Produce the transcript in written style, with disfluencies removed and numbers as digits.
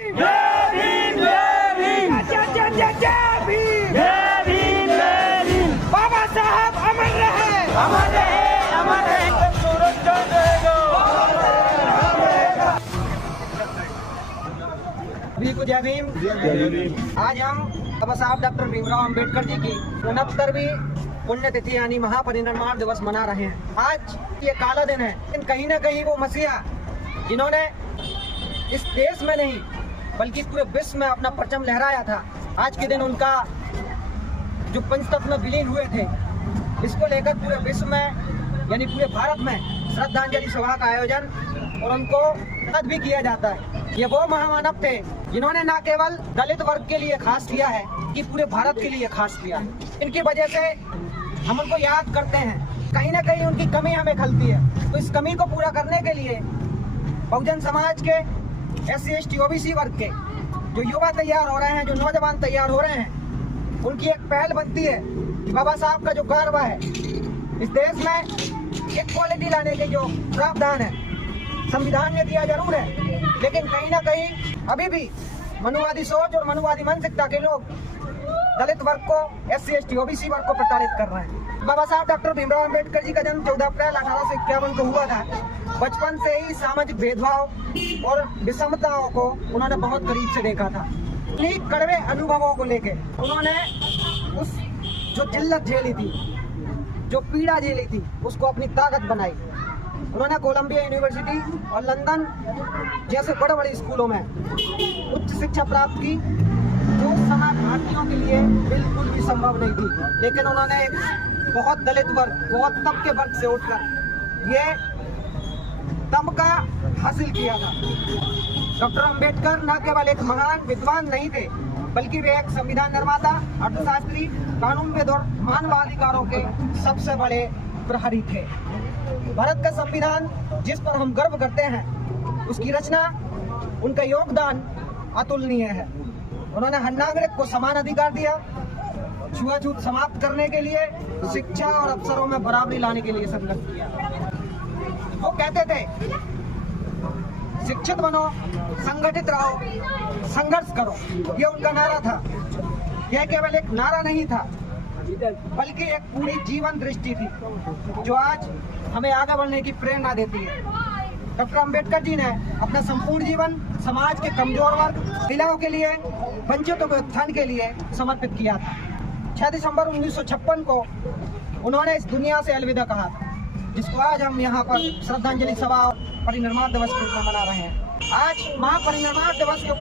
जय भीम जय भीम जय जय जय जय भीम जय भीम जय भीम। बाबा साहब अमर रहे अमर रहे अमर रहे। सूरज चढ़ रहेगा। सभी को जय भीम। आज हम बाबा साहब डॉक्टर भीमराव अंबेडकर जी की 69वीं पुण्यतिथि यानी महापरिनिर्वाण दिवस मना रहे हैं। आज ये काला दिन है, लेकिन कहीं न कहीं वो मसीहा जिन्होंने इस देश में नहीं बल्कि पूरे विश्व में अपना परचम लहराया था, आज के दिन उनका जो पंचतत्व में विलीन हुए थे, इसको लेकर पूरे विश्व में यानी पूरे भारत में श्रद्धांजलि सभा का आयोजन और उनको याद भी किया जाता है। ये वो महामानव थे जिन्होंने न केवल दलित वर्ग के लिए खास किया है कि पूरे भारत के लिए खास किया है। इनकी वजह से हम उनको याद करते हैं, कहीं ना कहीं उनकी कमी हमें खलती है। तो इस कमी को पूरा करने के लिए बहुजन समाज के SC ST OBC वर्ग के जो युवा तैयार हो रहे हैं, जो नौजवान तैयार हो रहे हैं, उनकी एक पहल बनती है कि बाबा साहब का जो गर्व है इस देश में इक्वालिटी लाने के जो प्रावधान है संविधान ने दिया जरूर है, लेकिन कहीं ना कहीं अभी भी मनुवादी सोच और मनुवादी मानसिकता के लोग दलित वर्ग को SC ST OBC वर्ग को प्रताड़ित कर रहे हैं। बाबा साहब डॉक्टर भीमराव अंबेडकर जी का जन्म 14 अप्रैल 1851 को हुआ था। बचपन से ही सामाजिक भेदभाव और विषमताओं को उन्होंने बहुत करीब से देखा था। इन्हीं कड़वे अनुभवों को लेके उन्होंने उस जो जिल्लत झेली थी, जो पीड़ा झेली थी, उसको अपनी ताकत बनाई। उन्होंने कोलंबिया यूनिवर्सिटी और लंदन जैसे बड़े बड़े स्कूलों में उच्च शिक्षा प्राप्त की, जो उस समय भारतीयों के लिए बिल्कुल भी संभव नहीं थी। लेकिन उन्होंने बहुत दलित वर्ग, बहुत तबके वर्ग से उठकर ये तमगा हासिल किया था। डॉक्टर अंबेडकर न केवल एक महान विद्वान नहीं थे, बल्कि वे एक संविधान निर्माता, अर्थशास्त्री, कानूनविद और मानवाधिकारों के सबसे बड़े प्रहरी थे। भारत का संविधान जिस पर हम गर्व करते हैं, उसकी रचना, उनका योगदान अतुलनीय है। उन्होंने हर नागरिक को समान अधिकार दिया, छुआछूत समाप्त करने के लिए, शिक्षा और अवसरों में बराबरी लाने के लिए संघर्ष किया। वो कहते थे, शिक्षित बनो, संगठित रहो, संघर्ष करो। ये उनका नारा था। यह केवल एक नारा नहीं था, बल्कि एक पूरी जीवन दृष्टि थी जो आज हमें आगे बढ़ने की प्रेरणा देती है। डॉक्टर अंबेडकर जी ने अपना संपूर्ण जीवन समाज के कमजोर वर्ग, महिलाओं के लिए, वंचितों के उत्थान के लिए समर्पित किया था। 6 दिसंबर 1956 को उन्होंने इस दुनिया से अलविदा कहा था, जिसको आज हम यहाँ पर श्रद्धांजलि सभा और परिनिर्वाण दिवस के रूप में मना रहे हैं। आज महापरिनिर्वाण दिवस के